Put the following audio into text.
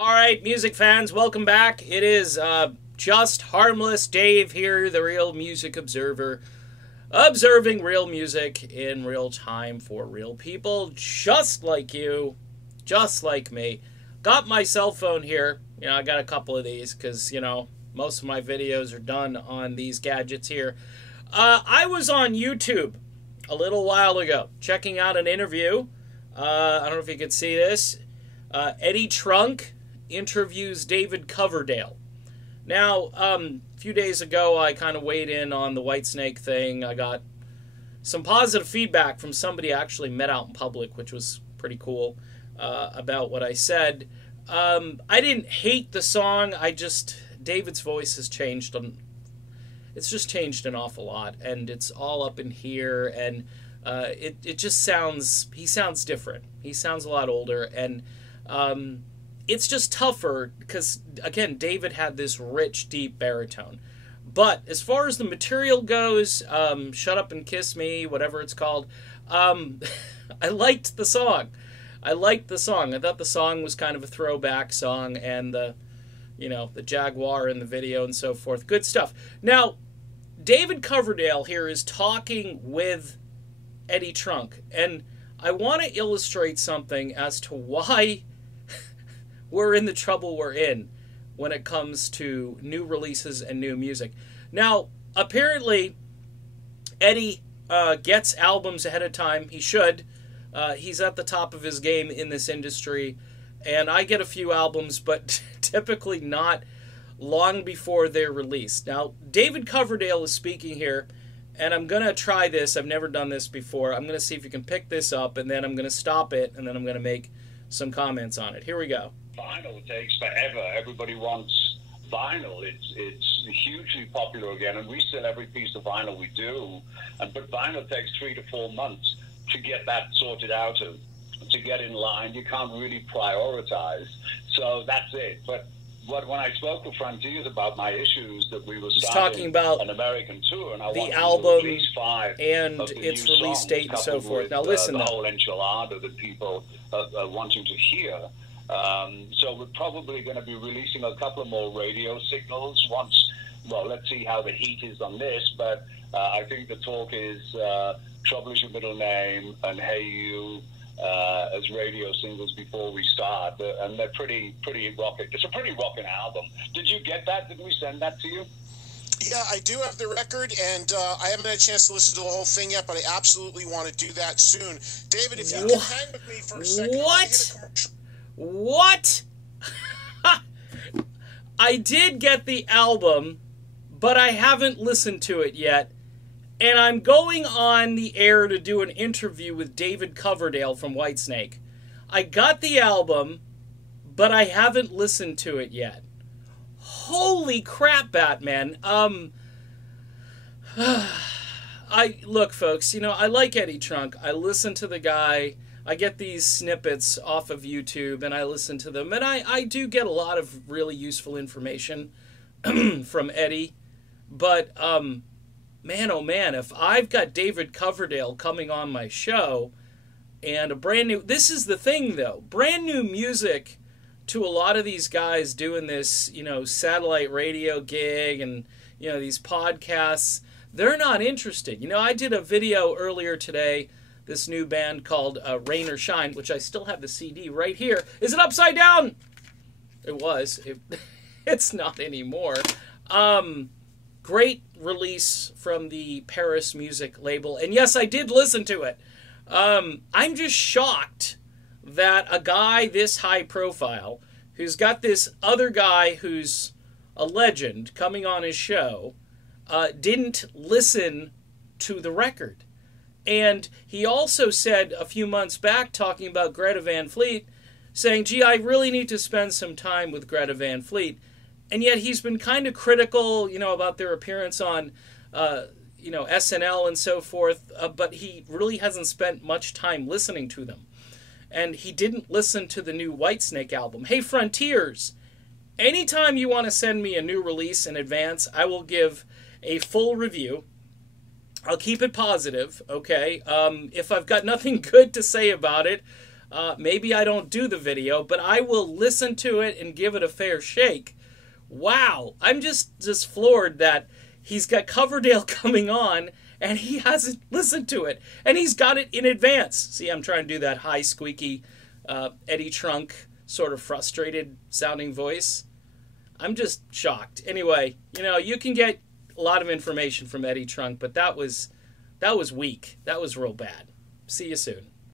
All right, music fans, welcome back. It is just harmless Dave here, the real music observer, observing real music in real time for real people, just like you, just like me. Got my cell phone here. I got a couple of these because, most of my videos are done on these gadgets here. I was on YouTube a little while ago checking out an interview. I don't know if you could see this. Eddie Trunk interviews David Coverdale. Now, a few days ago, I kind of weighed in on the Whitesnake thing. I got some positive feedback from somebody I actually met out in public, which was pretty cool, about what I said. I didn't hate the song. David's voice has changed. It's just changed an awful lot, and it's all up in here, and it just sounds, he sounds different. He sounds a lot older, and it's just tougher because, again, David had this rich, deep baritone. But as far as the material goes, Shut Up and Kiss Me, whatever it's called, I liked the song. I thought the song was kind of a throwback song, and the Jaguar in the video and so forth. Good stuff. Now, David Coverdale here is talking with Eddie Trunk, and I want to illustrate something as to why we're in the trouble we're in when it comes to new releases and new music. Now, apparently, Eddie gets albums ahead of time. He should. He's at the top of his game in this industry. And I get a few albums, but typically not long before they're released. Now, David Coverdale is speaking here, and I'm going to try this. I've never done this before. I'm going to see if you can pick this up, and then I'm going to stop it, and then I'm going to make some comments on it. Here we go. Vinyl takes forever. Everybody wants vinyl. It's hugely popular again, and we sell every piece of vinyl we do. But vinyl takes 3 to 4 months to get that sorted out and to get in line. You can't really prioritize. So that's it. But when I spoke with Frontiers about my issues, that we were starting about an American tour, and I the wanted album to release 5 and of the its new release songs, date and so coupled forth. with, Now listen, the whole enchilada that people are wanting to hear. So we're probably going to be releasing a couple of more radio signals once. Well, let's see how the heat is on this, but I think the talk is Trouble Is Your Middle Name and Hey You as radio singles before we start, and they're pretty rocking. It's a pretty rocking album. Did you get that? Didn't we send that to you? Yeah, I do have the record, and I haven't had a chance to listen to the whole thing yet, but I absolutely want to do that soon. David, if you can hang with me for a second. What? I did get the album, but I haven't listened to it yet. And I'm going on the air to do an interview with David Coverdale from Whitesnake. I got the album, but I haven't listened to it yet. Holy crap, Batman. Look, folks, I like Eddie Trunk. I listen to the guy. I get these snippets off of YouTube, and I listen to them. And I do get a lot of really useful information from Eddie. But, man, oh man, if I've got David Coverdale coming on my show, and a brand new... This is the thing, though. Brand new music to a lot of these guys doing this, satellite radio gig and, these podcasts. They're not interested. I did a video earlier today, this new band called Rain or Shine, which I still have the CD right here. Is it upside down? It was. It's not anymore. Great release from the Paris music label. And yes, I did listen to it. I'm just shocked that a guy this high profile, who's got this other guy who's a legend coming on his show, didn't listen to the record. And he also said a few months back, talking about Greta Van Fleet, saying, gee, I really need to spend some time with Greta Van Fleet. And yet he's been kind of critical, about their appearance on, SNL and so forth, but he really hasn't spent much time listening to them. And he didn't listen to the new Whitesnake album. Hey, Frontiers, anytime you want to send me a new release in advance, I will give a full review. I'll keep it positive, okay? If I've got nothing good to say about it, Maybe I don't do the video, but I will listen to it and give it a fair shake. Wow, I'm just floored that he's got Coverdale coming on and he hasn't listened to it. And he's got it in advance. See, I'm trying to do that high, squeaky, Eddie Trunk, sort of frustrated sounding voice. I'm just shocked. Anyway, you know, you can get a lot of information from Eddie Trunk, but that was weak. That was real bad. See you soon.